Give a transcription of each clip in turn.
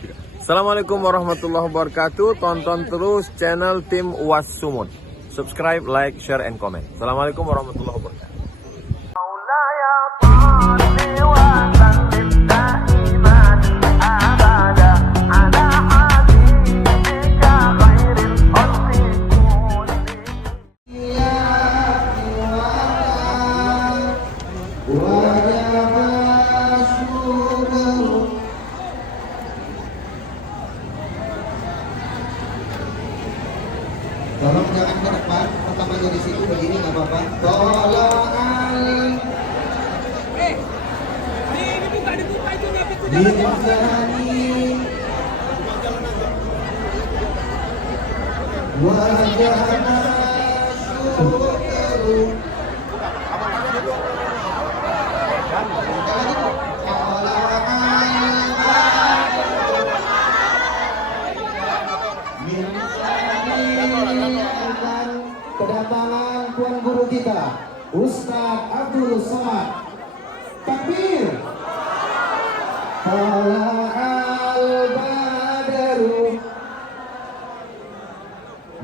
3. Assalamualaikum warahmatullahi wabarakatuh. Tonton terus channel tim UAS Sumut. Subscribe, like, share, and comment. Assalamualaikum warahmatullahi wabarakatuh. Tolong jangan ke depan, tetap aja di situ begini nggak apa-apa. Tolong dibuka itu wajahna syukur. Kedatangan Tuan Guru kita, Ustadz Abdul Somad. Takbir. Tala'al badaru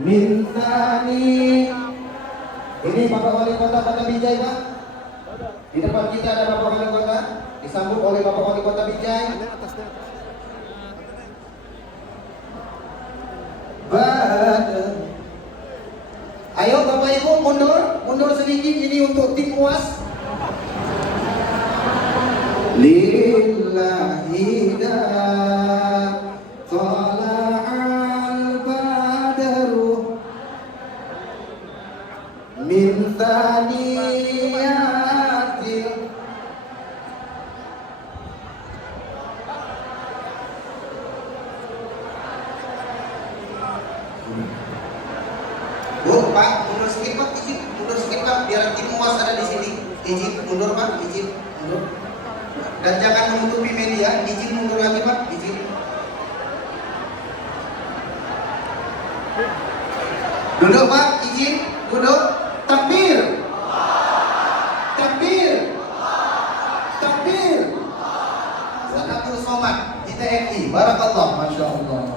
mintani. Ini Bapak Wali Kota Kota Binjai, Pak. Di depan kita ada Bapak Wali Kota, disambut oleh Bapak Wali Kota Binjai. Ayo Bapak Ibu mundur sedikit, ini untuk tim UAS. Lillahi da tala'al badaru min thaniyatin. Bu, Pak, mundur sedikit Pak, izin, mundur sedikit Pak, biar tim UAS ada di sini. Izin, mundur Pak, izin, mundur. Dan jangan menutupi media, izin mundur lagi Pak, izin. Duduk Pak, izin, duduk. Takbir. Takbir. Takbir. Ustadz Somad, di TNI, barakallah, masya Allah.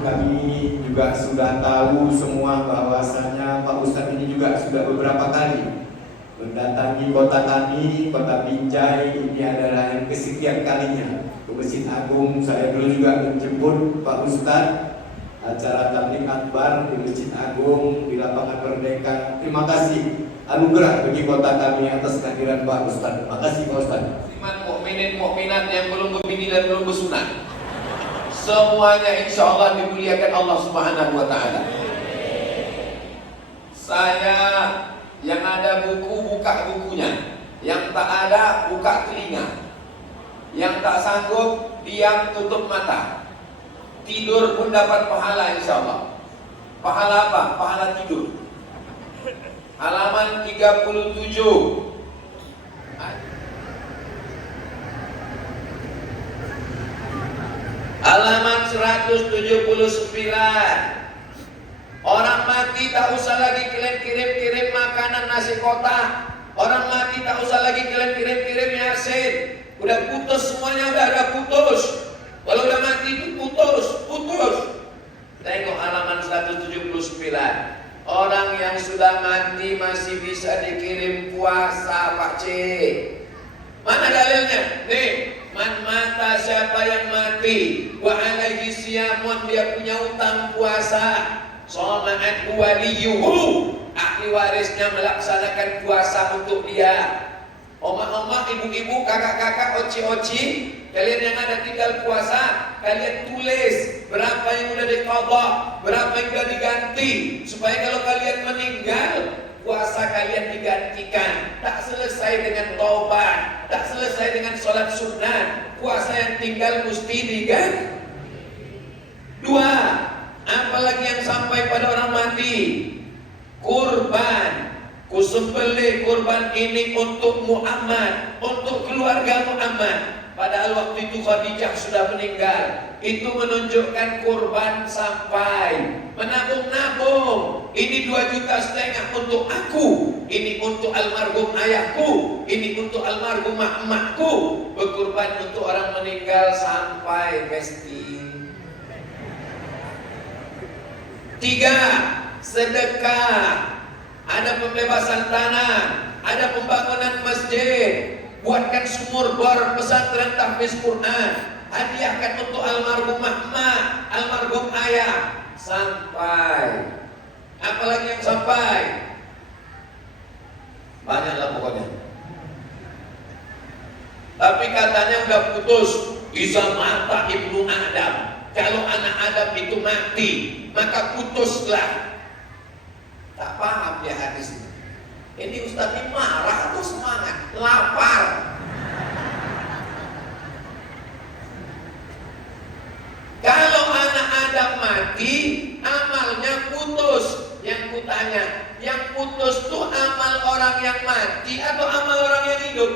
Kami juga sudah tahu semua bahwasanya Pak Ustadz ini juga sudah beberapa kali mendatangi kota kami, kota Binjai. Ini adalah yang kesekian kalinya ke Masjid Agung. Saya dulu juga menjemput Pak Ustadz acara tabligh akbar di Masjid Agung di lapangan Merdeka. Terima kasih anugerah bagi kota kami atas kehadiran Pak Ustadz. Terima kasih Pak Ustadz. Mukminin mukminat yang belum berbini dan belum bersunat, semuanya insya Allah dimuliakan Allah Subhanahu wa Ta'ala. Saya yang ada buku buka bukunya, yang tak ada buka telinga, yang tak sanggup diam tutup mata, tidur pun dapat pahala insya Allah. Pahala apa? Pahala tidur. Halaman 37. Halaman 179. Orang mati tak usah lagi kalian kirim makanan nasi kotak. Orang mati tak usah lagi kalian kirim yasin. Udah putus semuanya, udah putus. Kalau udah mati itu putus. Tengok halaman 179. Orang yang sudah mati masih bisa dikirim puasa, Pak C. Mana dalilnya? Nih, man mata, siapa yang mati wa alaihi siyamun, dia punya utang puasa, somat waliyuhu, ahli warisnya melaksanakan puasa untuk dia. Oma-oma, ibu-ibu, kakak-kakak, oci-oci, kalian yang ada tinggal puasa, kalian tulis berapa yang udah diqadha, berapa yang udah diganti, supaya kalau kalian meninggal puasa kalian digantikan. Tak selesai dengan taubat, tak selesai dengan sholat sunnah, puasa yang tinggal mesti diganti. Dua, apalagi yang sampai pada orang mati, kurban. Kusembelih kurban ini untuk Muhammad, untuk keluarga Muhammad. Padahal waktu itu Khadijah sudah meninggal. Itu menunjukkan kurban sampai menabung-nabung. Ini 2,5 juta untuk aku, ini untuk almarhum ayahku, ini untuk almarhum emakku. Berkurban untuk orang meninggal sampai mesti. 3. Sedekah. Ada pembebasan tanah, ada pembangunan masjid, buatkan sumur bor pesantren tahfiz Quran, hadiahkan untuk almarhum emak, almarhum ayah, sampai. Apalagi yang sampai? Banyaklah pokoknya. Tapi katanya udah putus. Iza mata ibnu Adam. Kalau anak Adam itu mati, maka putuslah. Tak paham dia hadis ini. Ini Ustaz ini marah atau semangat? Lapar. Kalau anak Adam mati, amalnya putus. Yang kutanya, yang putus tuh amal orang yang mati atau amal orang yang hidup?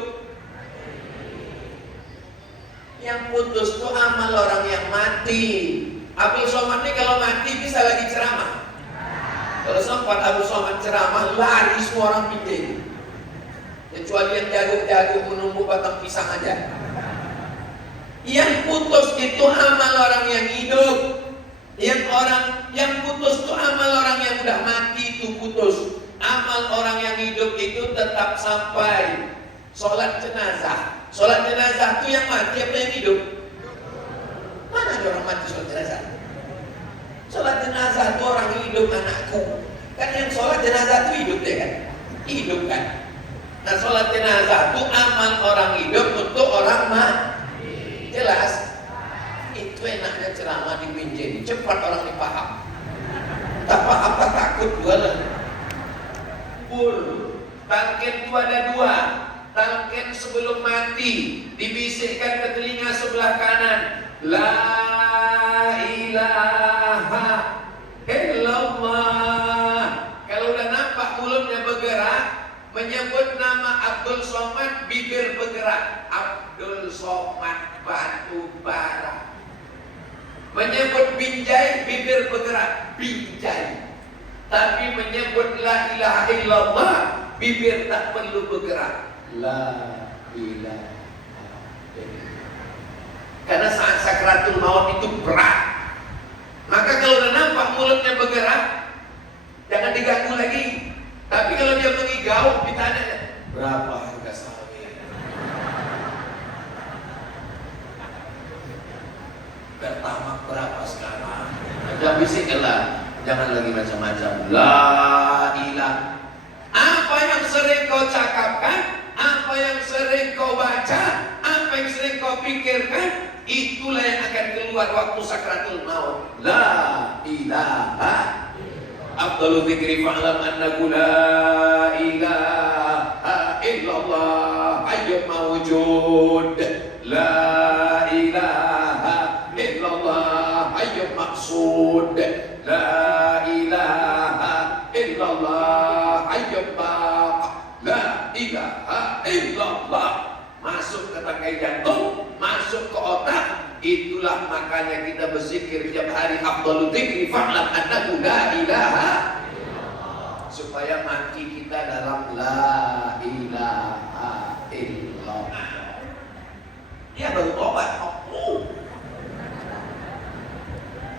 Yang putus tuh amal orang yang mati. Abdul Somad ini kalau mati bisa lagi ceramah. Kalau sempat Abdul Somad ceramah, lari semua orang pikir. Kecuali yang jago-jago menunggu batang pisang aja. Yang putus itu amal orang yang hidup. Yang putus itu amal orang yang udah mati itu putus. Amal orang yang hidup itu tetap sampai. Sholat jenazah. Sholat jenazah itu yang mati apa yang hidup? Mana ada orang mati sholat jenazah? Sholat jenazah itu orang hidup, anakku. Kan yang sholat jenazah itu hidup deh kan? Hidup kan? Nah sholat jenazah itu amal orang hidup untuk orang mati. Jelas? Itu enaknya ceramah di Winjeni, cepat orang dipaham. Tak paham tak takut jualan. Talqin itu ada 2. Talqin sebelum mati dibisikkan ke telinga sebelah kanan. La ilaha illallah. Kalau udah nampak mulutnya bergerak, menyebut nama Abdul Somad, bibir bergerak. Abdul Somad batu bara. Menyebut Binjai, bibir bergerak. Binjai. Tapi menyebut la ilaha illallah, bibir tak perlu bergerak. La ilaha illallah. Karena saat sakratul maut itu berat. Maka kalau udah nampak mulutnya bergerak, jangan diganggu lagi. Tapi kalau dia mengigau, ditanya, berapa harga sawi? Pertama berapa sekarang? Jangan bisiklah, jangan lagi macam-macam. La ilaha. Apa yang sering kau cakapkan, apa yang sering kau baca, apa yang sering kau pikirkan, itulah yang akan keluar waktu sakratul maut. La ilaha. Afdalu dzikri fa'lam annahu la ilaha illallah hayyun mawjud. La ilaha illallah hayyun maqsud. La ilaha illallah hayyun baq. La ilaha illallah. Masuk ke tangkai jantung, masuk ke otak. Itulah makanya kita berzikir tiap hari. Afdalu dzikri fa'lam annahu la ilaha illallah. Supaya mati kita dalam la ilaha illallah. Dia baru tobat.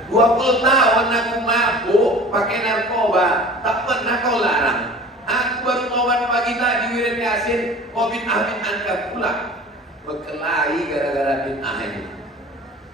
20 tahun aku mabuk pakai narkoba, tak pernah kau larang. Aku baru tobat pagi tadi wirid Yasin, kau bid'ah bid'ah pulang. Berkelahi gara-gara bid'ah ini.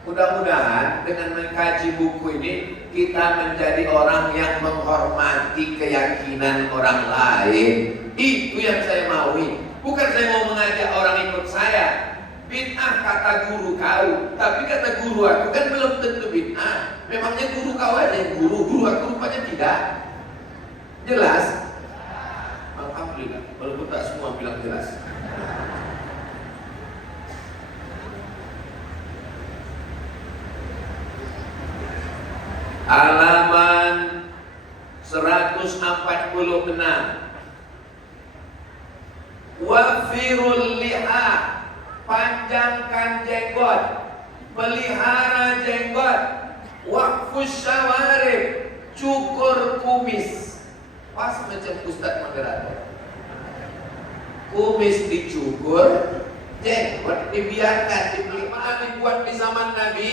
Mudah-mudahan dengan mengkaji buku ini kita menjadi orang yang menghormati keyakinan orang lain. Itu yang saya maui. Bukan saya mau mengajak orang ikut saya. Bid'ah kata guru kau, tapi kata guru aku kan belum tentu bid'ah. Memangnya guru kau aja yang guru aku rupanya tidak. Jelas? Alhamdulillah, walaupun tak semua bilang jelas. Halaman 146. Wafirul liha, panjangkan jenggot, pelihara jenggot, waqfus syawarib, cukur kumis. Pas macam Ustaz moderator. Kumis dicukur, jenggot dibiarkan, dibeli. Mana dibuat di zaman Nabi,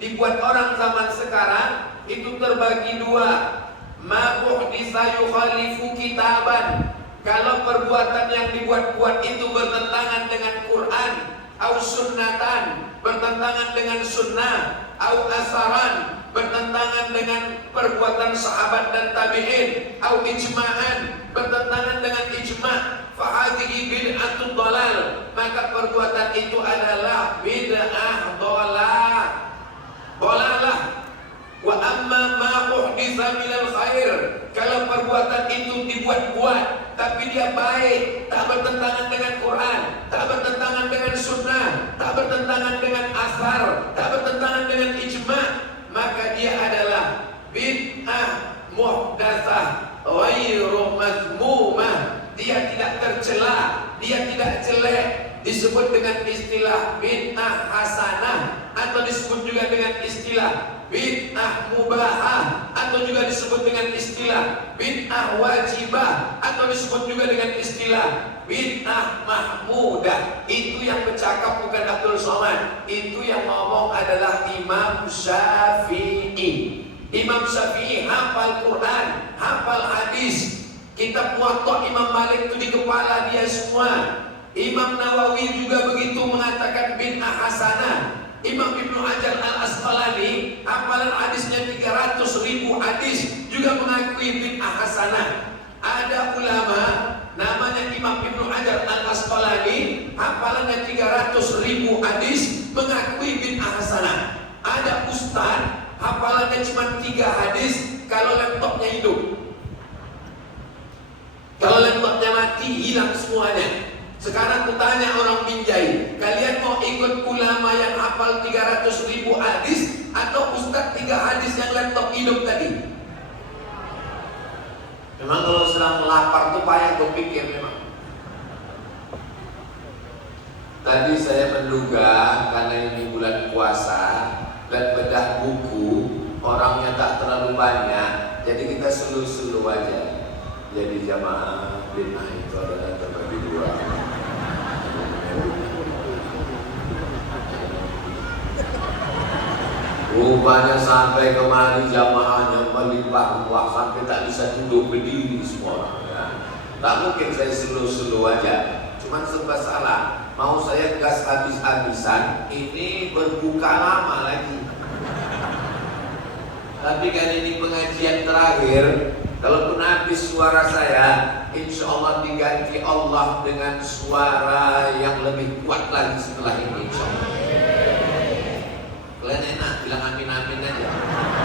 dibuat orang zaman sekarang itu terbagi dua. Ma uhdisa yukhalifu kitaban. Kalau perbuatan yang dibuat-buat itu bertentangan dengan Quran, au sunnatan, bertentangan dengan sunnah, au asaran, bertentangan dengan perbuatan sahabat dan tabi'in, au ijma'an, bertentangan dengan ijma', fahadhihi bid'atul dhalal, maka perbuatan itu adalah bid'ah dhalalah. Wa amma ma uhditsa minal khair, kalau perbuatan itu dibuat-buat tapi dia baik, tak bertentangan dengan Quran, tak bertentangan dengan sunnah, tak bertentangan dengan asar, tak bertentangan dengan ijma', maka dia adalah bid'ah muhdatsah ghairu mazmumah. Dia tidak tercela, dia tidak jelek, disebut dengan istilah bid'ah hasanah, atau disebut juga dengan istilah bid'ah mubahah, atau juga disebut dengan istilah bid'ah wajibah, atau disebut juga dengan istilah bid'ah mahmudah. Itu yang bercakap bukan Abdul Somad, itu yang ngomong adalah Imam Syafi'i. Imam Syafi'i hafal Quran, hafal hadis. Kitab Muwatta Imam Malik itu di kepala dia semua. Imam Nawawi juga begitu mengatakan bid'ah hasanah. Imam Ibnu Hajar Al-Asqalani hafalan hadisnya 300.000 hadis juga mengakui bid'ah hasanah. Ada ulama namanya Imam Ibnu Hajar Al-Asqalani hafalannya 300.000 hadis mengakui bid'ah hasanah. Ada ustaz hafalannya cuma 3 hadis kalau laptopnya hidup. Kalau laptopnya mati hilang semuanya. Sekarang kutanya orang Binjai, kalian mau ikut ulama yang hafal 300.000 hadis atau ustaz 3 hadis yang laptop hidup tadi? Memang kalau sedang lapar tuh payah berpikir memang. Tadi saya menduga karena ini bulan puasa dan bedah buku orangnya tak terlalu banyak, jadi kita selu-selu aja. Jadi jamaah bid'ah itu adalah terbagi dua. Rupanya sampai kemari jamaahnya melimpah-limpah sampai tak bisa duduk berdiri semua orang. Ya. Tak mungkin saya selu-selu aja. Cuman serba salah. Mau saya gas habis-habisan, ini berbuka lama lagi. Tapi kan ini pengajian terakhir. Kalaupun habis suara saya, insya Allah diganti Allah dengan suara yang lebih kuat lagi setelah ini, insya Allah. Kalian enak bilang amin-amin aja.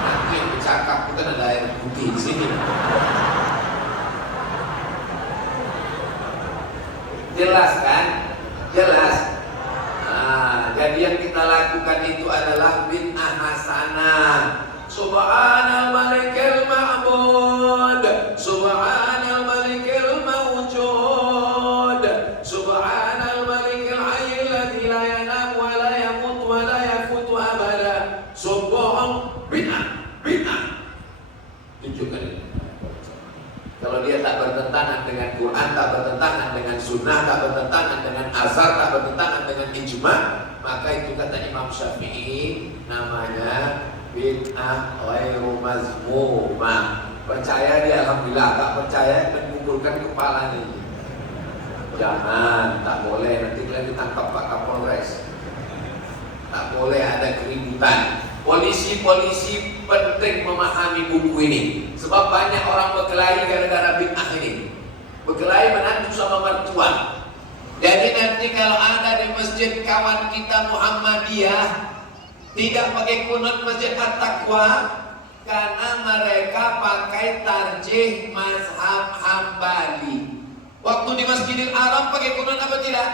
Nanti yang bercakap bukan ada air putih di sini. Jelas kan? Jelas. Nah, jadi yang kita lakukan itu adalah bid'ah hasanah. Subhanal malikil ma'bud, subhanal malikil mawjud, subhanal malikil hayyil ladzi la yanam wa la yamut wa la yafutu abada. Subhan bid'ah. Tunjukkan ini. Kalau dia tak bertentangan dengan Quran, tak bertentangan dengan sunnah, tak bertentangan dengan asar, tak bertentangan dengan ijma', maka itu kata Imam Syafi'i namanya bid'ah ghairu mazmumah. Percaya dia alhamdulillah, tak percaya mengumpulkan kepalanya. Jangan, tak boleh, nanti kalian ditangkap Pak Kapolres. Tak boleh ada keributan. Polisi-polisi penting memahami buku ini, sebab banyak orang berkelahi gara-gara bid'ah ini. Berkelahi menantu sama mertua. Jadi nanti kalau ada di masjid kawan kita Muhammadiyah tidak pakai kunut masjid At-Taqwa karena mereka pakai tarjih mazhab Hambali. Waktu di Masjidil Haram pakai kunut apa tidak?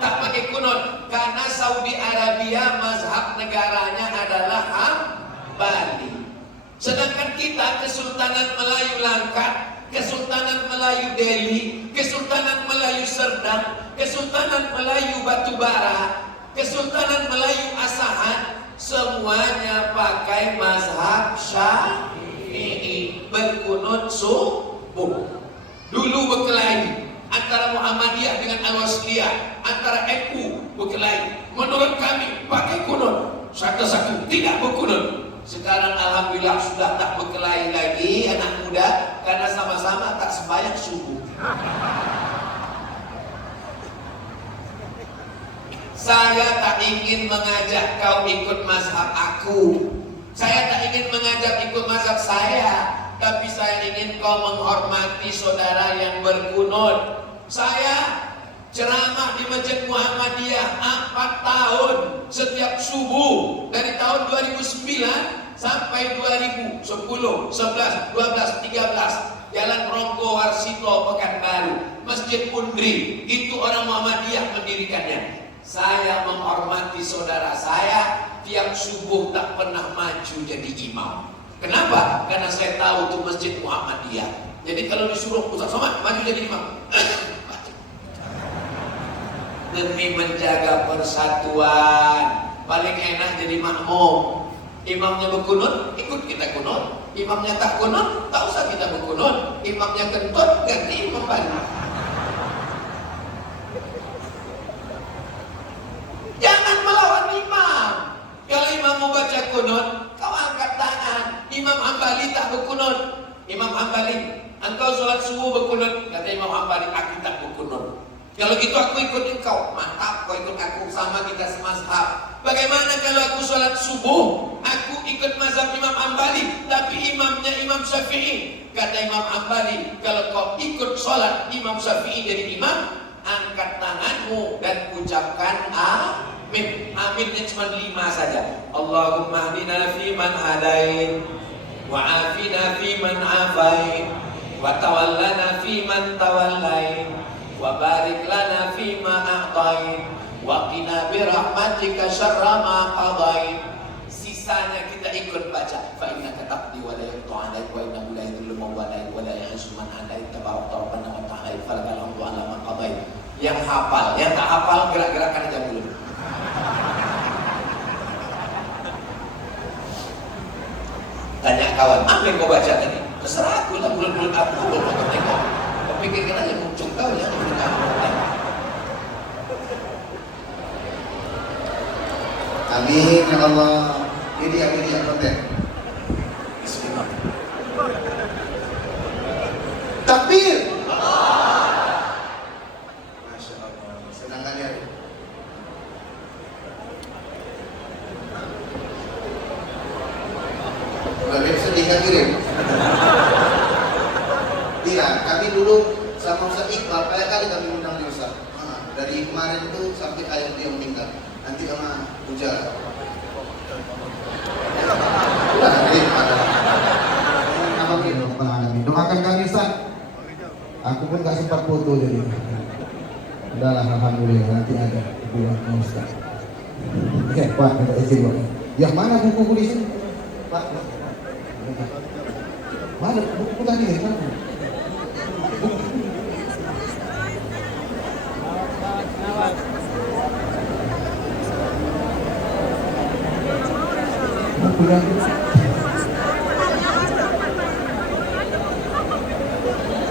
Tak pakai kunut karena Saudi Arabia mazhab negaranya adalah Hambali. Sedangkan kita Kesultanan Melayu Langkat, Kesultanan Melayu Delhi, Kesultanan Melayu Serdang, Kesultanan Melayu Batubara, Kesultanan Melayu Asahan, semuanya pakai mazhab Syafi'i, berkunut subuh. Dulu berkelahi antara Muhammadiyah dengan Al-Wasliyah, antara NU berkelahi. Menurut kami pakai kunut, satu-satu tidak berkunut. Sekarang alhamdulillah sudah tak berkelahi lagi anak muda, karena sama-sama tak sembahyang subuh. Saya tak ingin mengajak kau ikut mazhab aku. Saya tak ingin mengajak ikut mazhab saya, tapi saya ingin kau menghormati saudara yang berkunut. Saya ceramah di Masjid Muhammadiyah 4 tahun setiap subuh dari tahun 2009 sampai 2010, 11, 12, 13. Jalan Ronggo Warsito Pekanbaru, Masjid Undri, itu orang Muhammadiyah mendirikannya. Saya menghormati saudara saya, tiap subuh tak pernah maju jadi imam. Kenapa? Karena saya tahu itu Masjid Muhammadiyah. Jadi kalau disuruh Ustaz Somad maju jadi imam, demi menjaga persatuan, paling enak jadi makmum. Imamnya berkunut, ikut kita kunut. Imamnya tak kunut, tak usah kita berkunut. Imamnya kentut, ganti imam baru. Jangan melawan imam. Kalau imam mau baca kunut, kau angkat tangan. Imam Hambali tak berkunut. Imam Hambali, engkau sholat subuh berkunut. Kata Imam Hambali, aku tak berkunut. Kalau gitu aku ikut engkau. Mantap, kau ikut aku, sama kita semazhab. Bagaimana kalau aku sholat subuh, aku ikut mazhab Imam Hambali, tapi imamnya Imam Syafi'i. Kata Imam Hambali, kalau kau ikut sholat Imam Syafi'i jadi imam, angkat tanganmu dan ucapkan amin. Aminnya cuma 5 saja. Allahumma hdina fi man hadain, wa afina fi man afain, wa tawallana fi man tawallain, wa barik lana fi ma a'tain, wa qina bi rahmatika syarra ma qadain. Sisanya kita ikut baca. Fa innaka taqdi wa la yuqta 'alaik wa innahu la yudhillu man walait wa la yu'izzu man 'adait tabarakta rabbana wa ta'ala falakal hamdu 'ala ma qadait. Yang hafal, yang tak hafal gerak-gerakan aja dulu. Tanya kawan, apa yang kau baca tadi? Terserah aku lah, bulan-bulan aku mau tengok. Kau pikirkan aja muncul kau ya. Amin ya Allah. Ini yang penting. Bismillah. Takbir. Masya Allah. Senangkan ya. Lebih sedih kan kirim? Tidak, kami dulu sama Ustaz Iqbal banyak kali kami undang di Ustaz. Dari kemarin itu sampai ayat dia meninggal. Nanti sama Ujar. Doakan kami Ustaz. Aku pun gak sempat foto jadi. Udahlah, alhamdulillah nanti ada buat Ustaz. Oke, Pak, minta izin Pak. Yang mana buku di sini? Pak. Mana buku tadi ya?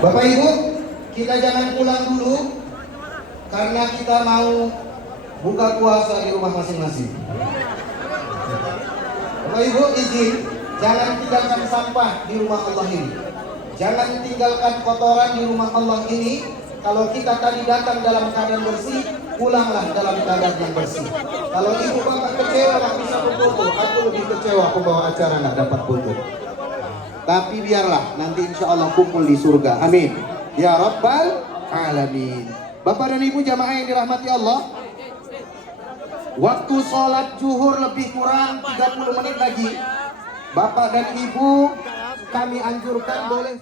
Bapak Ibu, kita jangan pulang dulu karena kita mau buka puasa di rumah masing-masing. Bapak Ibu izin, jangan tinggalkan sampah di rumah Allah ini. Jangan tinggalkan kotoran di rumah Allah ini. Kalau kita tadi datang dalam keadaan bersih, pulanglah dalam keadaan yang bersih. Kalau ibu bapak kecewa nggak bisa berfoto, aku lebih kecewa pembawa acara nggak dapat foto. Tapi biarlah nanti insya Allah kumpul di surga. Amin. Ya Rabbal Alamin. Bapak dan Ibu jamaah yang dirahmati Allah, waktu sholat zuhur lebih kurang 30 menit lagi. Bapak dan Ibu kami anjurkan boleh